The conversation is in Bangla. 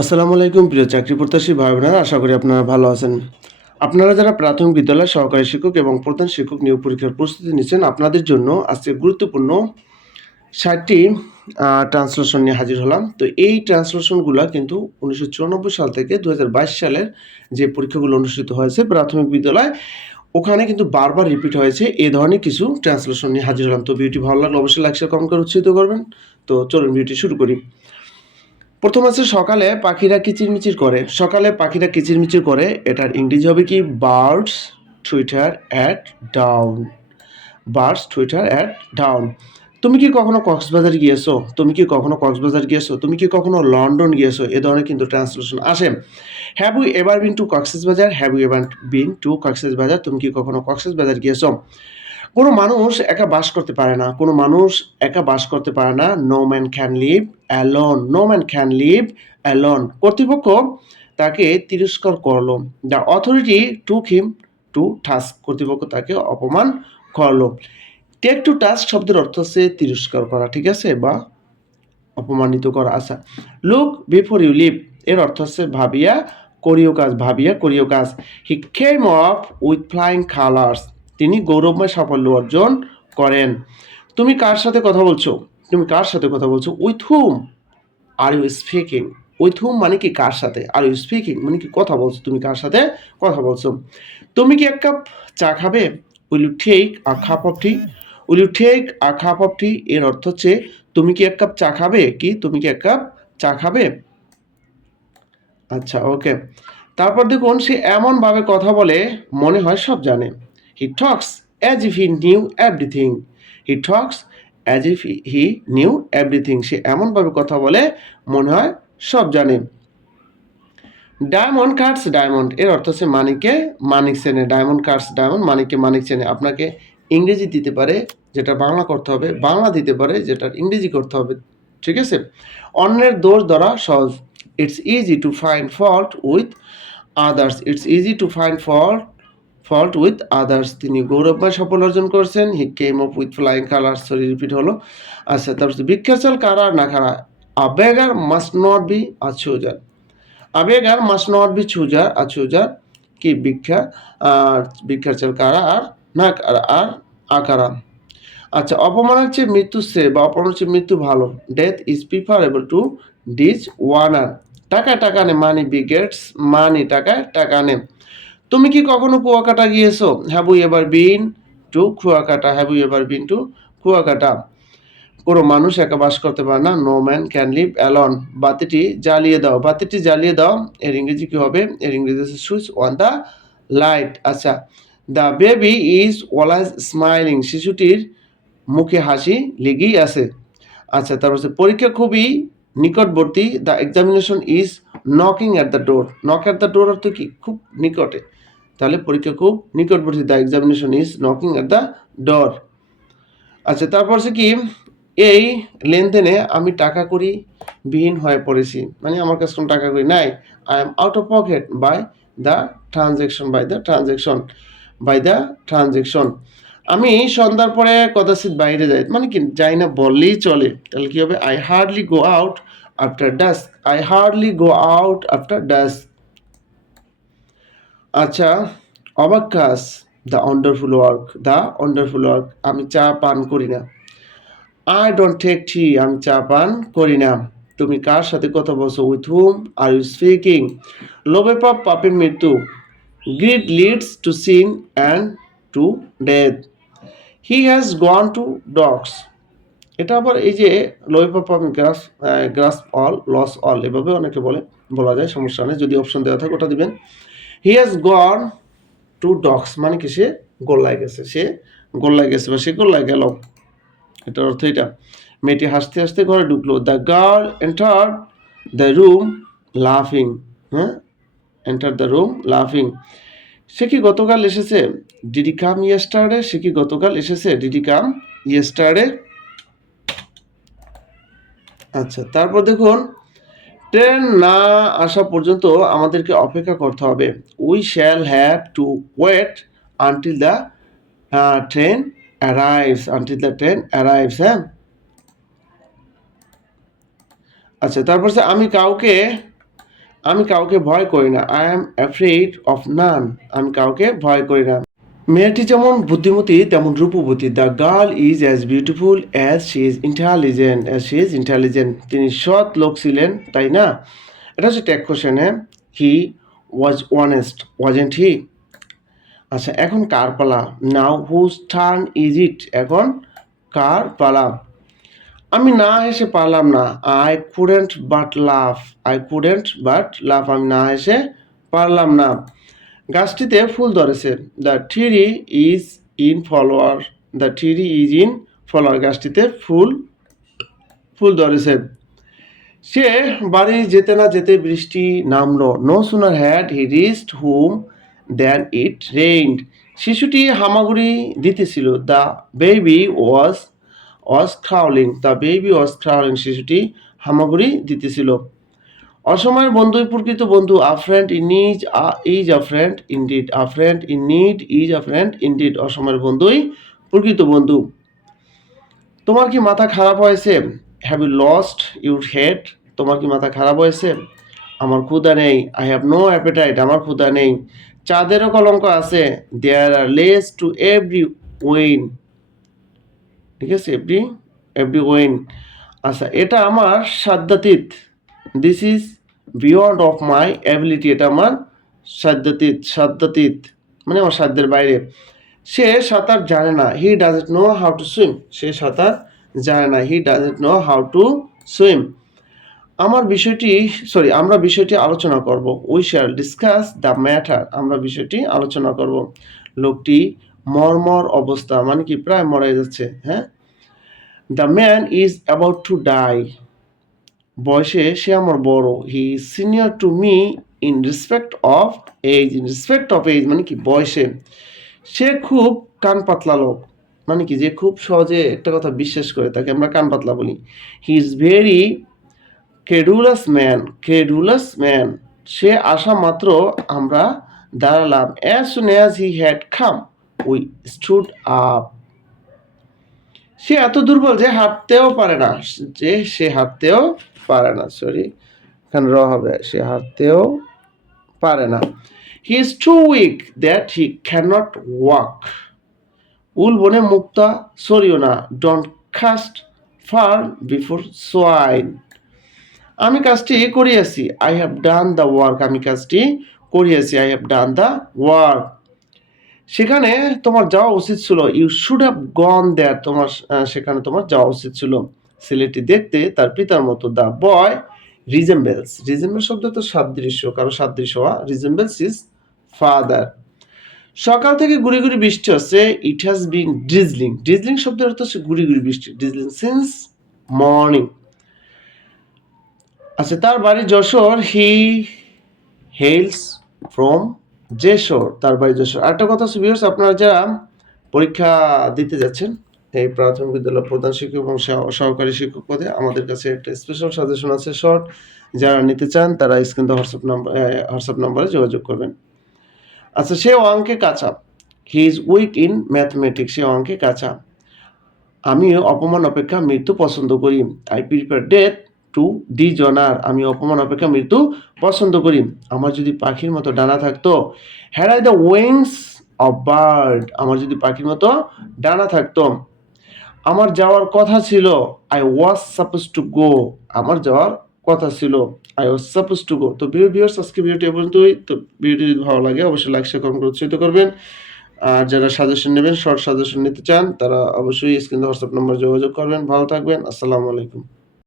আসসালামু আলাইকুম প্রিয় চাকরি প্রত্যাশী ভাই বোনেরা, আশা করি আপনারা ভালো আছেন। আপনারা যারা প্রাথমিক বিদ্যালয় সহকারী শিক্ষক এবং প্রধান শিক্ষক নিয়োগ পরীক্ষার প্রস্তুতি নিচ্ছেন, আপনাদের জন্য আজকে গুরুত্বপূর্ণ ৬০টি ট্রান্সলেশন নিয়ে হাজির হলাম। তো এই ট্রান্সলেশনগুলা কিন্তু ১৯৯৪ সাল থেকে ২০২২ সালের যে পরীক্ষাগুলো অনুষ্ঠিত হয়েছে প্রাথমিক বিদ্যালয়, ওখানে কিন্তু বারবার রিপিট হয়েছে। এ ধরনের কিছু ট্রান্সলেশন নিয়ে হাজির হলাম। তো ভিডিওটি ভালো লাগলে অবশ্যই লাইক, শেয়ার, কমেন্ট করে উৎসাহিত করবেন। তো চলুন ভিডিওটি শুরু করি। প্রথম আছে সকালে পাখিরা কিচিরমিচির করে। সকালে পাখিরা কিচিরমিচির করে, এটার ইংরেজি হবে কি? Birds Twitter at dawn. Birds Twitter at dawn. তুমি কি কখনো কক্সবাজার গিয়েছো? তুমি কি কখনো কক্সবাজার গিয়েছো? তুমি কি কখনো লন্ডন গিয়েছো? এ ধরনের কিন্তু ট্রান্সলেশন আসে। Have you ever been to Cox's Bazar? Have you ever been to Cox's Bazar? তুমি কি কখনো কক্সবাজার গিয়েছো? কোনো মানুষ একা বাস করতে পারে না। কোনো মানুষ একা বাস করতে পারে না। No man can live alone. No man can live alone. কর্তৃপক্ষ তাকে তিরস্কার করলো। The authority took him to task. কর্তৃপক্ষ তাকে অপমান করলো। টেক টু টাস্ক শব্দের অর্থ হচ্ছে তিরস্কার করা, ঠিক আছে, বা অপমানিত করা। আচ্ছা, লুক বিফোর ইউ লিভ এর অর্থ হচ্ছে ভাবিয়া করিও কাজ, ভাবিয়া করিও কাজ। হি came off with flying colours. তিনি গৌরবময় সাফল্য অর্জন করেন। তুমি কার সাথে কথা বলছো? তুমি কার সাথে কথা বলছো? With whom are you speaking. With whom মানে কি? কার সাথে। আর ইউ স্পিকিং মানে কি? কথা বলছো। তুমি কার সাথে কথা বলছো? তুমি কি এক কাপ চা খাবে? Will you take a cup of tea? Will you take a cup of tea এর অর্থ হচ্ছে তুমি কি এক কাপ চা খাবে? কি তুমি কি এক কাপ চা খাবে? আচ্ছা, ওকে। তারপর দেখুন, সে এমনভাবে কথা বলে মনে হয় সব জানে। He talks as if he knew everything. He talks as if he knew everything. সে এমনভাবে কথা বলে মনে হয় সব জানে। ডায়মন্ড কাটস ডায়মন্ড এর অর্থ হচ্ছে মানিককে মানিক চেনে। ডায়মন্ড কাটস ডায়মন্ড, মানিককে মানিক চেনে। আপনাকে ইংরেজি দিতে পারে, যেটা বাংলা করতে হবে, বাংলা দিতে পারে, যেটা ইংরেজি করতে হবে, ঠিক আছে। অন্যের দোষ ধরা সহজ। It's easy to find fault with others. It's easy to find fault with others. তিনি গৌরবময় সফল অর্জন করছেন। He came off with flying colours. Sorry, repeat হলো। আচ্ছা, তারপর ভিক্ষাচল কারা না খারা। A beggar must not be a chooser. A beggar must not be chooser আর চুজার কি? ভিক্ষা আর ভিক্ষার চাল কারা আর না আর আকারা। আচ্ছা, অপমানের চেয়ে মৃত্যু শ্রেয় বা অপমানের চেয়ে মৃত্যু ভালো। Death is preferable to ডিজ ওয়ানার। টাকায় টাকা নে, মানি বিগেটস মানি। টাকায় টাকা নে। তুমি কি কখনো কুয়াকাটা গিয়েছো? Have you ever been to Kuakata? Have you ever been to Kuakata? কোনো মানুষ একা বাস করতে পারে না। No man can live alone. বাতিটি জ্বালিয়ে দাও। বাতিটি জ্বালিয়ে দাও এর ইংরেজি কি হবে? এর ইংরেজি হচ্ছে সুইচ অন দ্য লাইট। আচ্ছা, the baby is always smiling. শিশুটির মুখে হাসি লেগেই আছে। আচ্ছা, তারপর হচ্ছে পরীক্ষা খুবই নিকটবর্তী। The examination is knocking at the door. Knock at the door অর্থ কি? খুব নিকটে। তাহলে পরীক্ষা খুব নিকটবর্তী। The examination is knocking at the door. আচ্ছা, তারপর হচ্ছে কি? এই লেনদেনে আমি টাকা কড়ি বিহীন হয়ে পড়েছি, মানে আমার কাছে কোনো টাকা কড়ি নাই। I am out of pocket by the transaction. By the transaction. By the transaction. আমি সন্ধ্যার পরে কদাচিৎ বাইরে যাই, মানে কি? যাই না বললেই চলে। তাহলে কি হবে? I hardly go out after dusk. I hardly go out after dusk. আচ্ছা, অবাক কাজ। The wonderful work. The wonderful work. আমি চা পান করি না। I don't take tea. আমি চা পান করি না। তুমি কার সাথে কথা বলছো? With whom are you speaking. লোভে পাপ, পাপের মৃত্যু। Greed leads to sin and to death. He has gone to dogs. এটা আবার এই যে লোভে পাপ পাপ grasp grasp all lose all, এভাবে অনেকে বলা যায়, সমস্যা নেই। যদি অপশন দেওয়া থাকে ওটা দিবেন। হি হ্যাজ গন টু ডগস মানে কি? সে গোল্লায় গেছে। সে গোল্লায় গেছে বা সে গোল্লায় গেল, এটার অর্থ এটা। মেয়েটি হাসতে হাসতে ঘরে ঢুকলো। The girl enter the room লাফিং। হ্যাঁ, এন্টার দ্য রুম লাফিং। সে কি গতকাল এসেছে? Did he come yesterday. সে কি গতকাল এসেছে? Did he come yesterday. আচ্ছা, তারপর দেখুন, ট্রেন না আসা পর্যন্ত আমাদেরকে অপেক্ষা করতে হবে। We shall have to wait until the train arrives. Until the train arrives. হ্যাঁ, আচ্ছা, তারপর আমি কাউকে আমি কাউকে ভয় করি না। আই অ্যাম অ্যাফ্রেড অফ নান। আমি কাউকে ভয় করি না। মেয়েটি যেমন বুদ্ধিমতী তেমন রূপবতী। The girl is as beautiful as she is intelligent তিনি সৎ লোক ছিলেন, তাই না? এটা হচ্ছে ট্যাগ কোশ্চেন। হ্যাঁ, হি ওয়াজ অনেস্ট ওয়াজেন্ট হি। আচ্ছা, এখন কার পালা? নাও হুজ টার্ন ইজ ইট? এখন কার পালা? আমি না হেসে পারলাম না। আই কুডেন্ট বাট লাফ। আমি না হেসে পারলাম না। গাছটিতে ফুল ধরেছে। Is in flower the tree is in flower. গাছটিতে ফুল ধরেছে। সে বাড়ি যেতে না যেতে বৃষ্টি নামলো। No sooner had he reached home than it rained. শিশুটি হামাগুড়ি দিতেছিল। The baby was crawling. শিশুটি হামাগুড়ি দিতেছিল। অসময়ের বন্ধুই প্রকৃত বন্ধু। A friend in need is a friend indeed. অসময়ের বন্ধুই প্রকৃত বন্ধু। তোমার কি মাথা খারাপ হয়েছে? Have you lost your head? তোমার কি মাথা খারাপ হয়েছে? আমার ক্ষুধা নেই। I have no appetite. আমার ক্ষুধা নেই। চাঁদেরও কলঙ্ক আছে। There are less two every win. ঠিক আছে, এভরি উইন। আচ্ছা, এটা আমার সাধ্যাতীত। This is beyond of my ability. এটা আমার সাধ্যাতীত মানে আমার সাধ্যের বাইরে। সে সাঁতার জানে না। He doesn't know how to swim. সে সাঁতার জানে না। He doesn't know how to swim. আমরা বিষয়টি আলোচনা করব। We shall discuss the matter. আমরা বিষয়টি আলোচনা করব। লোকটি মরমর অবস্থা মানে কি প্রায় মরে যাচ্ছে। হ্যাঁ, the man is about to die. বয়সে সে আমার বড়। He is senior to me in respect of age মানে কি বয়সে। সে খুব কান পাতলা লোক মানে কি যে খুব সহজে একটা কথা বিশ্বাস করে, তাকে আমরা কান পাতলা বলি। He is very credulous man. সে আসা মাত্র আমরা দাঁড়ালাম। As soon as he had come we stood up. সে এত দুর্বল যে হাঁটতেও পারে না। এখানে হবে সে হাঁটতেও পারে না। He is too weak that he cannot walk. উল বনে মুক্তা সরিও না। Don't cast pearls before swine. আমি কাজটি করিয়াছি। I have done the work. আমি কাজটি করিয়াছি। I have done the work. সেখানে তোমার যাওয়া উচিত ছিল। You should have gone there. সেখানে তোমার যাওয়া উচিত ছিল। ছেলেটি দেখতে তার পিতার মতো। দ্য বয় রিজেম্বলস শব্দ তো সাদৃশ্য, কারো সাদৃশ্য হওয়া। Resembles is father. সকাল থেকে গুড়ি গুড়ি বৃষ্টি হচ্ছে। ইট হ্যাজ বিন ড্রিজলিং শব্দের অর্থ হচ্ছে গুড়ি গুড়ি বৃষ্টি। Drizzling since morning. আচ্ছা, তার বাড়ি যশোর। হি হেইলস ফ্রম যশোর। তার বাড়ি যশোর। আরেকটা কথা হচ্ছে ভিউয়ার্স, আপনারা যারা পরীক্ষা দিতে যাচ্ছেন এই প্রাথমিক বিদ্যালয় প্রধান শিক্ষক এবং সহকারী শিক্ষক পদে, আমাদের কাছে একটা স্পেশাল সাজেশন আছে শর্ট। যারা নিতে চান তারা স্ক্রিনে হোয়াটসঅ্যাপ নাম্বারে যোগাযোগ করবেন। আচ্ছা, সে অঙ্কে কাঁচা। He is weak in mathematics. সে অঙ্কে কাঁচা। আমি অপমান অপেক্ষা মৃত্যু পছন্দ করি। I prefer death to dishonour. আমি অপমান অপেক্ষা মৃত্যু পছন্দ করি। আমার যদি পাখির মতো ডানা থাকতো। Had I the wings of bird. আমার যদি পাখির মতো ডানা থাকতো। আমার যাওয়ার কথা ছিল। I was suppose to go. আমার যাওয়ার কথা ছিল। I was suppose to go. তো ভিউয়ার্স, আজকে ভিডিওটি এ পর্যন্তই। তো ভিডিওটি যদি ভালো লাগে অবশ্যই লাইক শেয়ার কমেন্ট করে উৎসাহিত করবেন। আর যারা সাজেশন নেবেন, শর্ট সাজেশন নিতে চান, তারা অবশ্যই স্ক্রিনে হোয়াটসঅ্যাপ নাম্বার যোগাযোগ করবেন। ভালো থাকবেন। আসসালামু আলাইকুম।